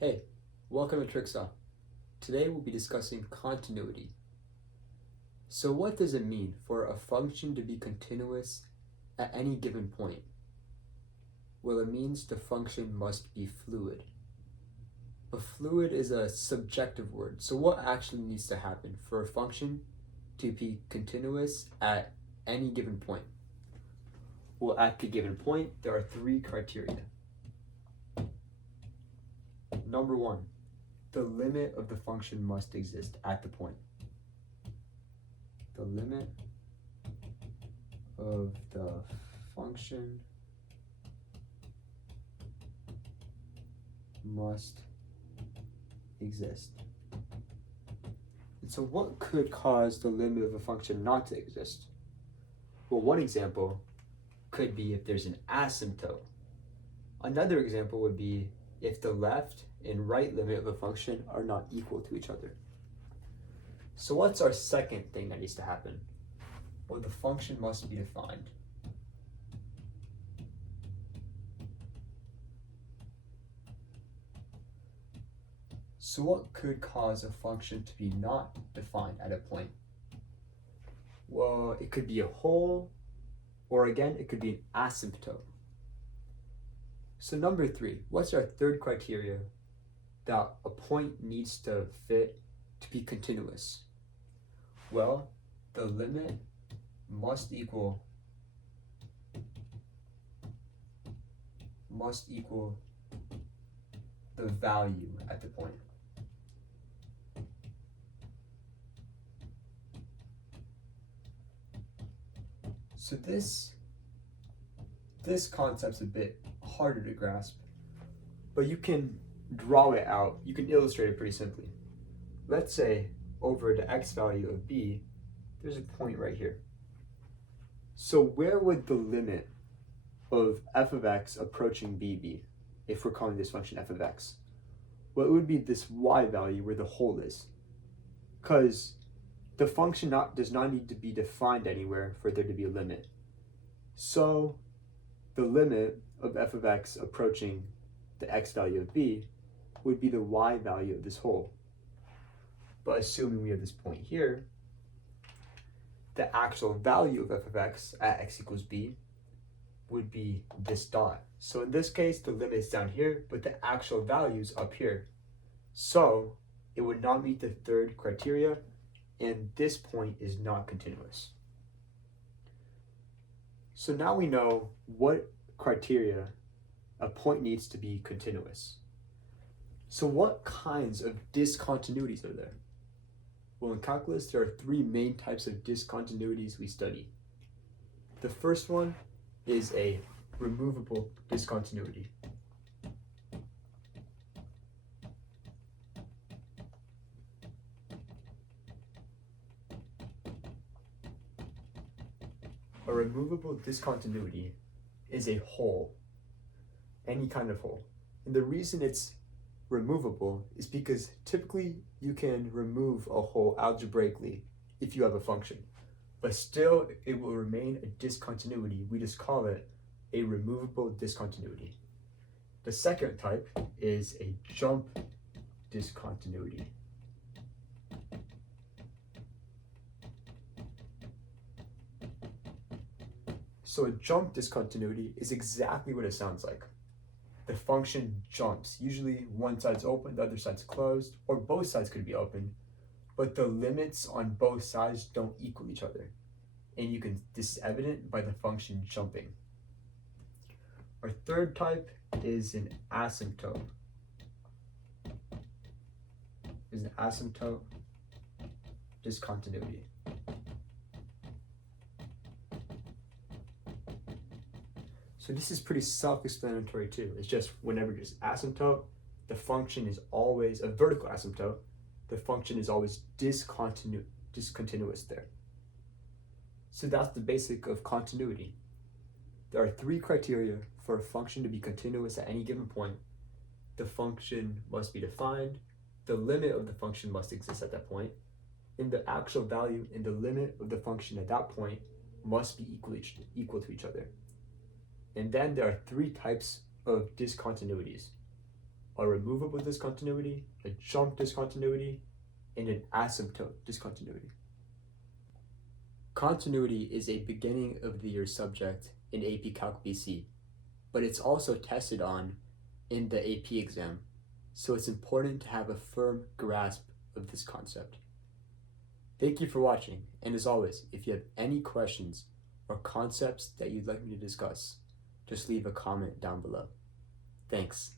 Hey, welcome to Tricksaw. Today we'll be discussing continuity. So what does it mean for a function to be continuous at any given point? Well, it means the function must be fluid. But fluid is a subjective word, so what actually needs to happen for a function to be continuous at any given point? Well, at the given point, there are three criteria. Number one, the limit of the function must exist at the point. The limit of the function must exist. And so what could cause the limit of a function not to exist? Well, one example could be if there's an asymptote. Another example would be if the left and right limit of a function are not equal to each other. So what's our second thing that needs to happen? Well, the function must be defined. So what could cause a function to be not defined at a point? Well, it could be a hole, or again, it could be an asymptote. So number three, what's our third criteria that a point needs to fit to be continuous? Well, the limit must equal the value at the point. So this concept's a bit harder to grasp, but you can draw it out. You can illustrate it pretty simply. Let's say over the x value of b, there's a point right here. So where would the limit of f of x approaching b be if we're calling this function f of x? Well, it would be this y value where the hole is, because the function does not need to be defined anywhere for there to be a limit. So the limit of f of x approaching the x value of b would be the y value of this hole. But assuming we have this point here, the actual value of f of x at x equals b would be this dot. So in this case, the limit is down here, but the actual value is up here. So it would not meet the third criteria, and this point is not continuous. So now we know what criteria a point needs to be continuous. So what kinds of discontinuities are there? Well, in calculus, there are three main types of discontinuities we study. The first one is a removable discontinuity. A removable discontinuity is a hole, any kind of hole. And the reason it's removable is because typically you can remove a hole algebraically if you have a function, but still it will remain a discontinuity. We just call it a removable discontinuity. The second type is a jump discontinuity. So a jump discontinuity is exactly what it sounds like. The function jumps. Usually one side's open, the other side's closed, or both sides could be open, but the limits on both sides don't equal each other. And this is evident by the function jumping. Our third type is an asymptote. Discontinuity. So this is pretty self-explanatory too. It's just whenever there's asymptote, the function is always a vertical asymptote. The function is always discontinuous there. So that's the basic of continuity. There are three criteria for a function to be continuous at any given point. The function must be defined, the limit of the function must exist at that point, and the actual value and the limit of the function at that point must be equal to each other. And then there are three types of discontinuities. a removable discontinuity, a jump discontinuity, and an asymptote discontinuity. Continuity is a beginning of the year subject in AP Calc BC, but it's also tested on in the AP exam, so it's important to have a firm grasp of this concept. Thank you for watching, and as always, if you have any questions or concepts that you'd like me to discuss, just leave a comment down below. Thanks.